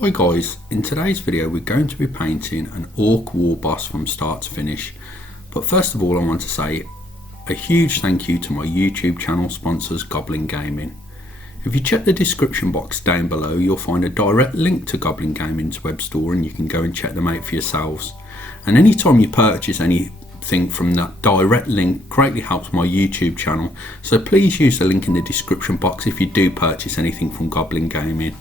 Hi guys, in today's video we're going to be painting an orc war boss from start to finish. But first of all I want to say a huge thank you to my YouTube channel sponsors Goblin Gaming. If you check the description box down below you'll find a direct link to Goblin Gaming's web store and you can go and check them out for yourselves. And anytime you purchase anything from that direct link greatly helps my YouTube channel, so please use the link in the description box if you do purchase anything from Goblin Gaming.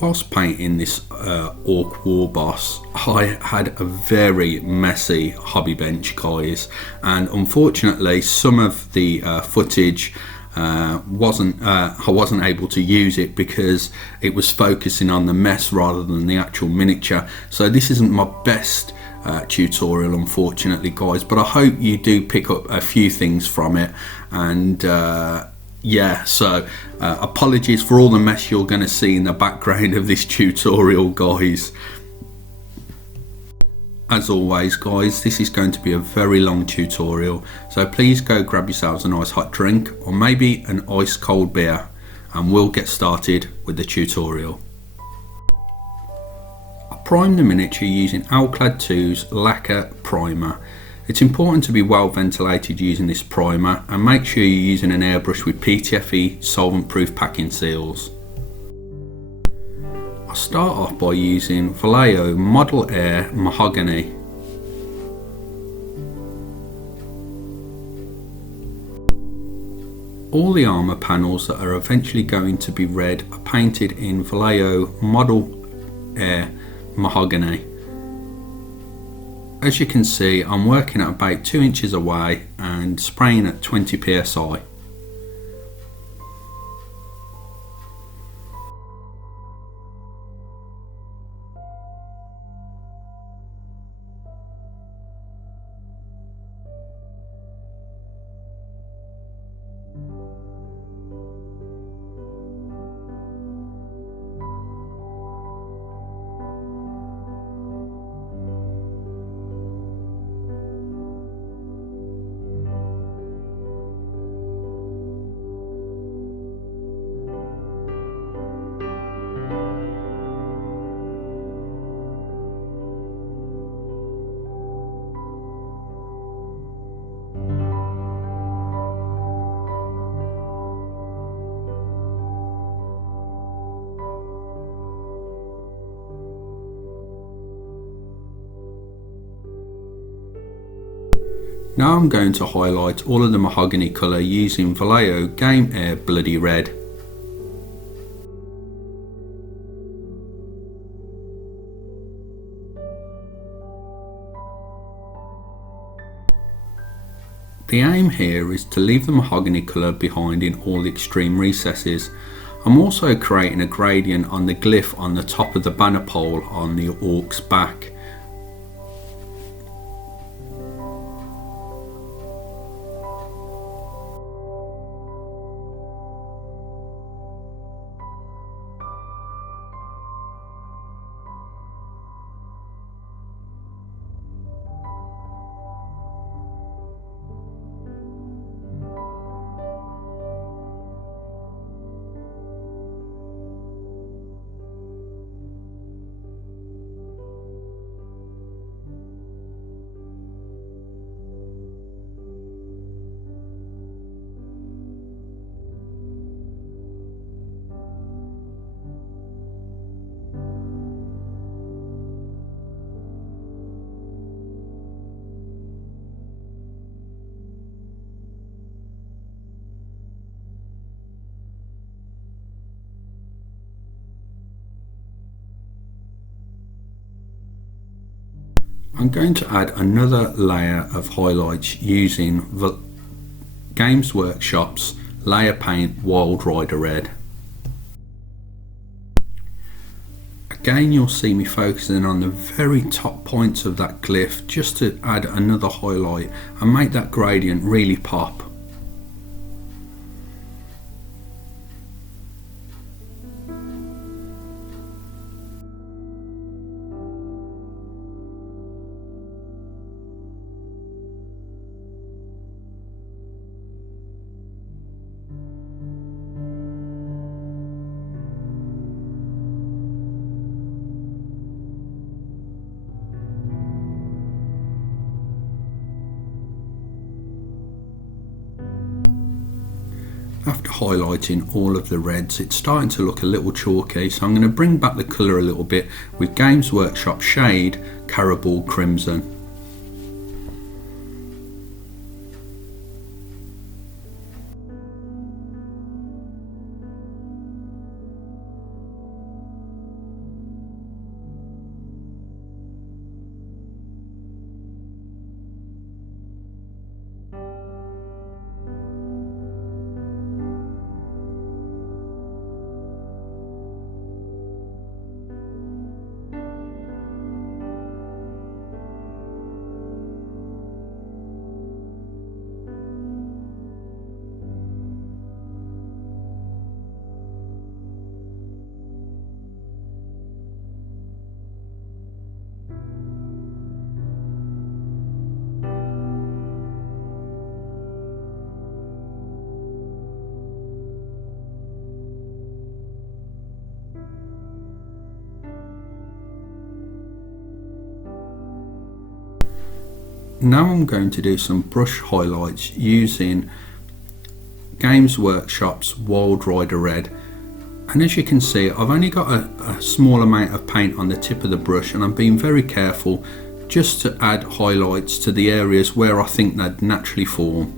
Whilst painting this orc war boss, I had a very messy hobby bench, guys, and unfortunately some of the footage I wasn't able to use it because it was focusing on the mess rather than the actual miniature. So this isn't my best tutorial, unfortunately, guys, but I hope you do pick up a few things from it. And yeah, so apologies for all the mess you're going to see in the background of this tutorial, guys. As always, guys, this is going to be a very long tutorial, so please go grab yourselves a nice hot drink or maybe an ice cold beer and we'll get started with the tutorial. I primed the miniature using Alclad 2's lacquer primer. It's important to be well ventilated using this primer and make sure you're using an airbrush with PTFE solvent proof packing seals. I'll start off by using Vallejo Model Air Mahogany. All the armour panels that are eventually going to be red are painted in Vallejo Model Air Mahogany. As you can see, I'm working at about 2 inches away and spraying at 20 psi. Now I'm going to highlight all of the mahogany colour using Vallejo Game Air Bloody Red. The aim here is to leave the mahogany colour behind in all the extreme recesses. I'm also creating a gradient on the glyph on the top of the banner pole on the orc's back. I'm going to add another layer of highlights using Games Workshop's Layer Paint Wild Rider Red. Again, you'll see me focusing on the very top points of that glyph just to add another highlight and make that gradient really pop. After highlighting all of the reds, it's starting to look a little chalky, so I'm going to bring back the colour a little bit with Games Workshop Shade Caribou Crimson. Now I'm going to do some brush highlights using Games Workshop's Wild Rider Red, and as you can see I've only got a small amount of paint on the tip of the brush, and I'm being very careful just to add highlights to the areas where I think they'd naturally form.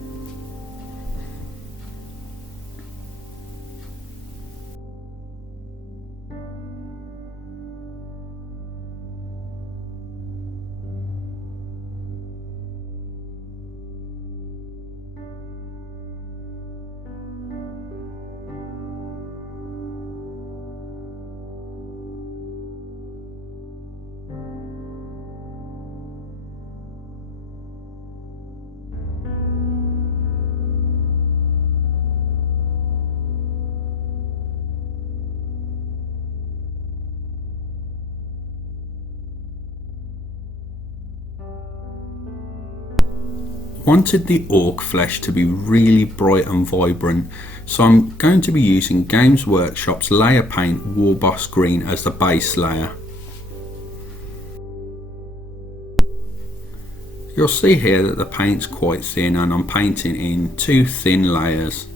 Wanted the orc flesh to be really bright and vibrant, so I'm going to be using Games Workshop's Layer Paint War Boss Green as the base layer. You'll see here that the paint's quite thin, and I'm painting in 2 thin layers.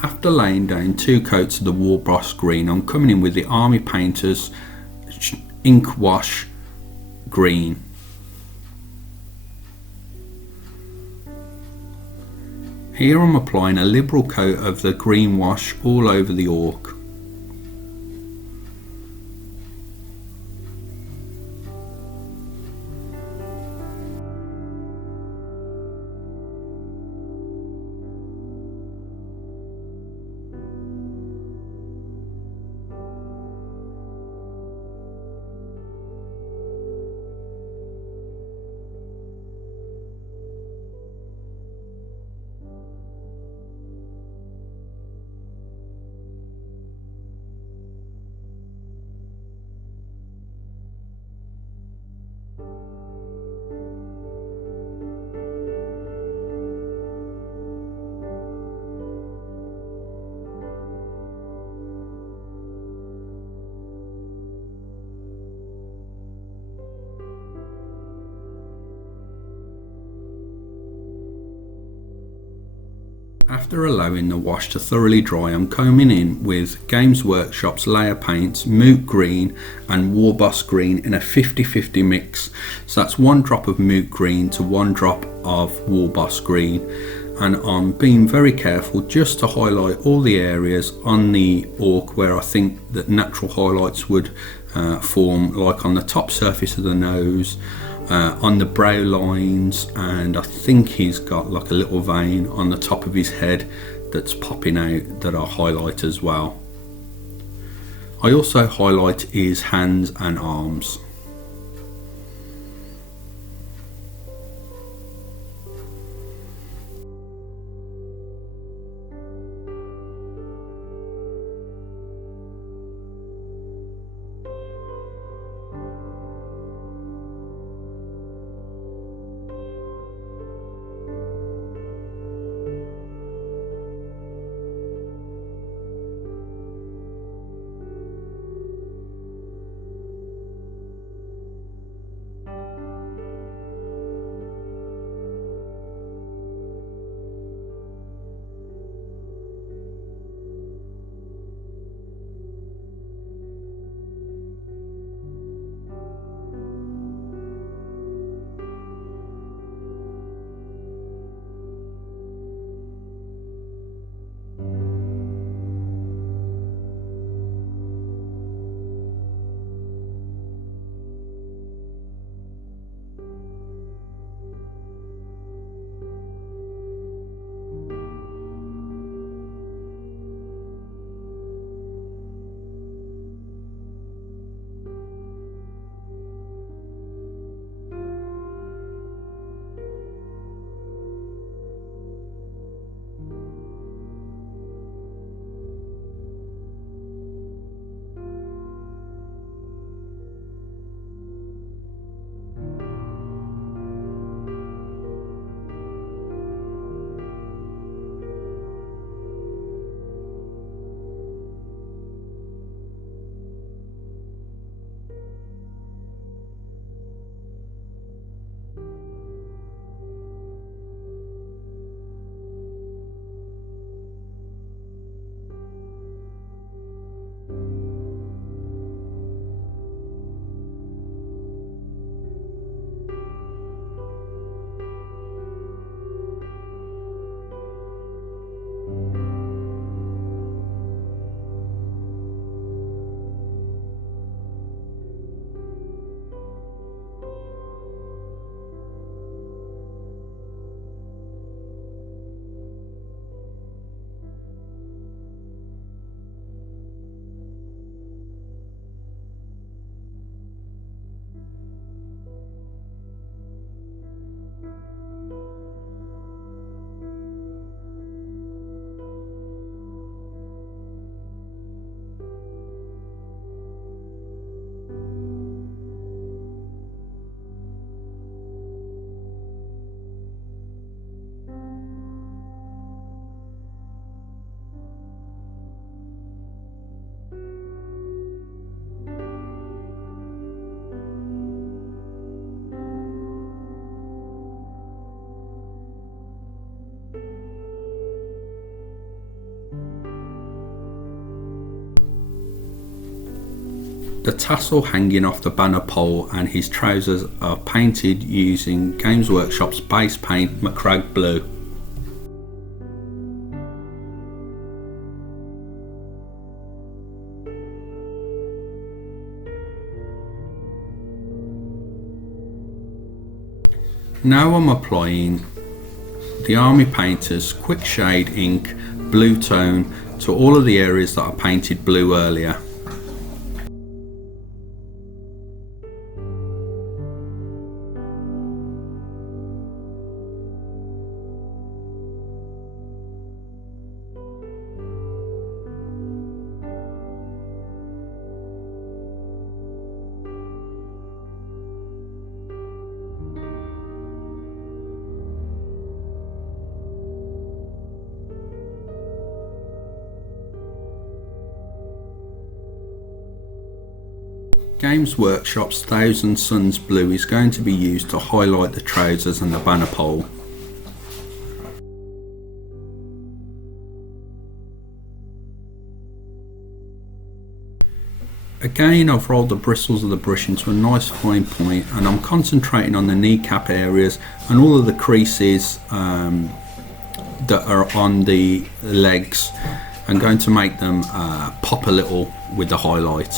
After laying down 2 coats of the War Boss Green, I'm coming in with the Army Painter's Ink Wash Green. Here I'm applying a liberal coat of the green wash all over the orc. After allowing the wash to thoroughly dry, I'm coming in with Games Workshop's Layer Paints, Moot Green and War Boss Green in a 50-50 mix. So that's 1 drop of Moot Green to 1 drop of War Boss Green. And I'm being very careful just to highlight all the areas on the orc where I think that natural highlights would form, like on the top surface of the nose, on the brow lines, and I think he's got like a little vein on the top of his head that's popping out that I'll highlight as well. I also highlight his hands and arms. The tassel hanging off the banner pole and his trousers are painted using Games Workshop's base paint Macragge Blue. Now I'm applying the Army Painter's Quick Shade Ink Blue Tone to all of the areas that I painted blue earlier. Games Workshop's Thousand Suns Blue is going to be used to highlight the trousers and the banner pole. Again, I've rolled the bristles of the brush into a nice fine point, and I'm concentrating on the kneecap areas and all of the creases that are on the legs. I'm going to make them pop a little with the highlight.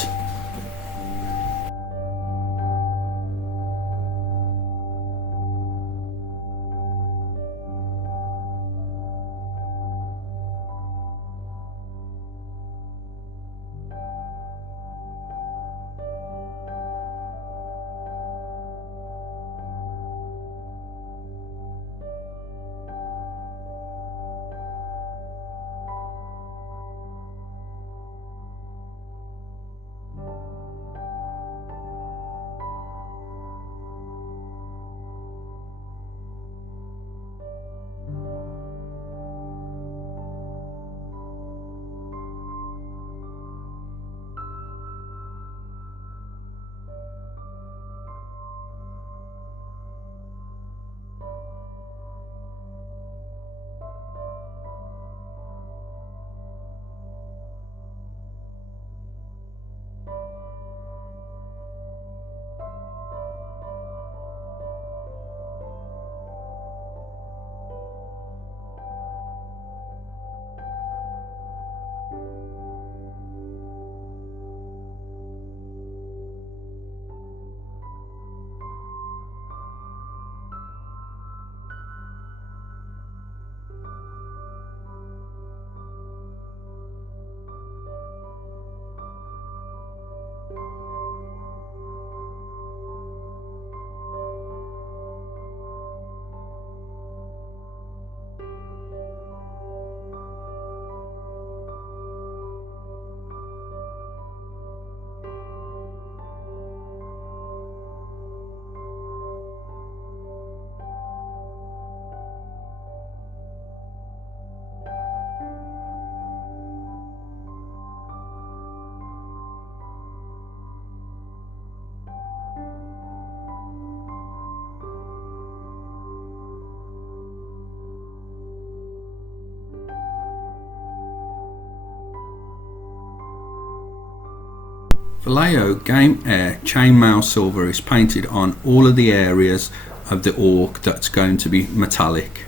Vallejo Game Air Chainmail Silver is painted on all of the areas of the orc that's going to be metallic.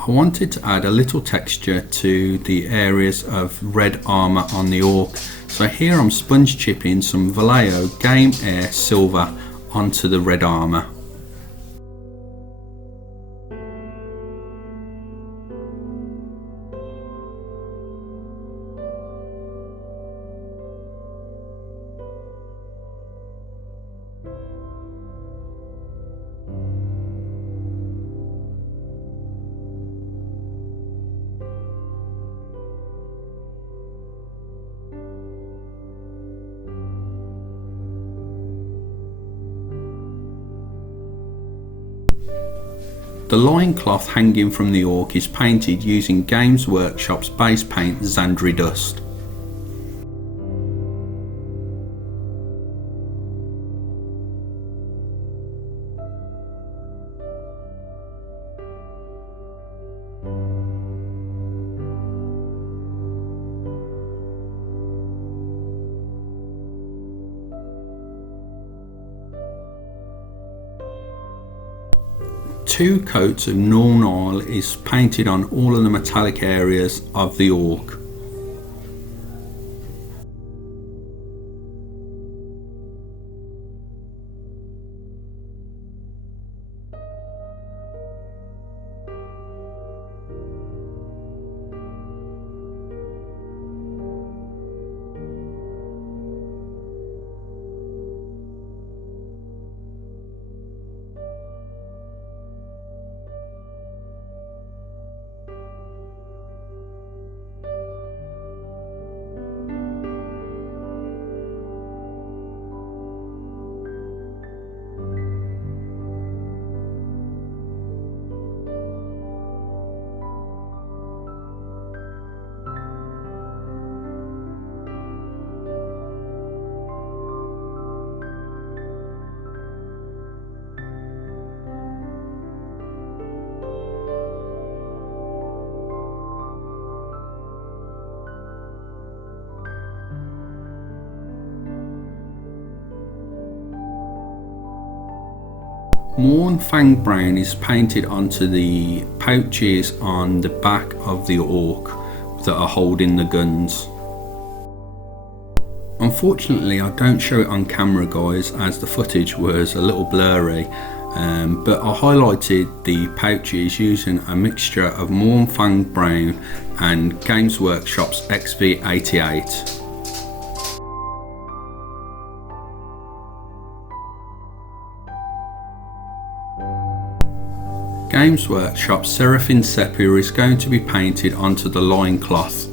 I wanted to add a little texture to the areas of red armour on the orc, so here I'm sponge chipping some Vallejo Game Air Silver onto the red armour. The loincloth hanging from the orc is painted using Games Workshop's base paint Zandri Dust. Two coats of Nuln Oil is painted on all of the metallic areas of the orc. Morn Fang Brown is painted onto the pouches on the back of the orc that are holding the guns. Unfortunately, I don't show it on camera, guys, as the footage was a little blurry, but I highlighted the pouches using a mixture of Morn Fang Brown and Games Workshop's XV88. Games Workshop Seraphim Sepia is going to be painted onto the loincloth.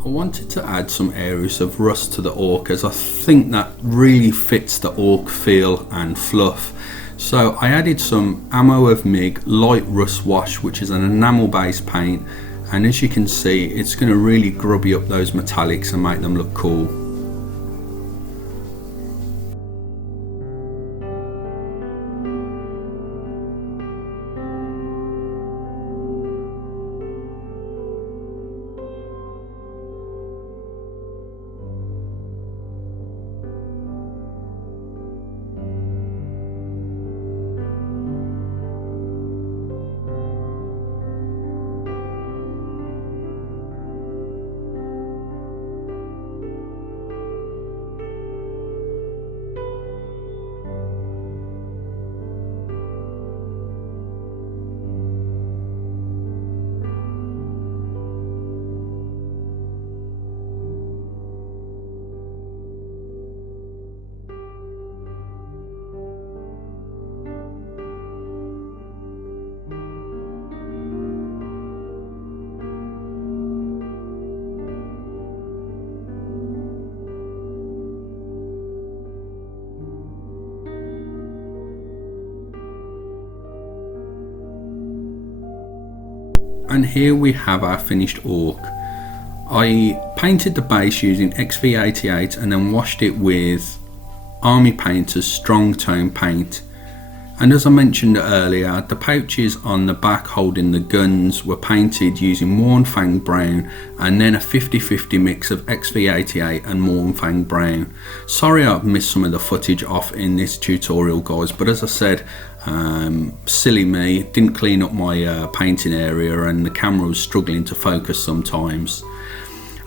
I wanted to add some areas of rust to the orc, as I think that really fits the orc feel and fluff. So I added some Ammo of Mig Light Rust Wash, which is an enamel based paint, and as you can see, it's going to really grubby up those metallics and make them look cool. and here we have our finished orc. I painted the base using XV88 and then washed it with Army Painter's strong tone paint. And as I mentioned earlier, the pouches on the back holding the guns were painted using Mournfang Brown and then a 50-50 mix of XV88 and Mournfang Brown. Sorry I've missed some of the footage off in this tutorial, guys, but as I said, silly me, didn't clean up my painting area and the camera was struggling to focus sometimes.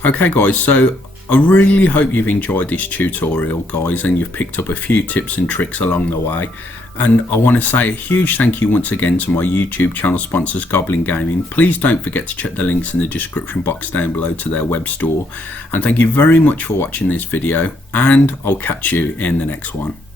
Okay guys, so I really hope you've enjoyed this tutorial, guys, and you've picked up a few tips and tricks along the way. And I want to say a huge thank you once again to my YouTube channel sponsors, Goblin Gaming. Please don't forget to check the links in the description box down below to their web store. And thank you very much for watching this video, and I'll catch you in the next one.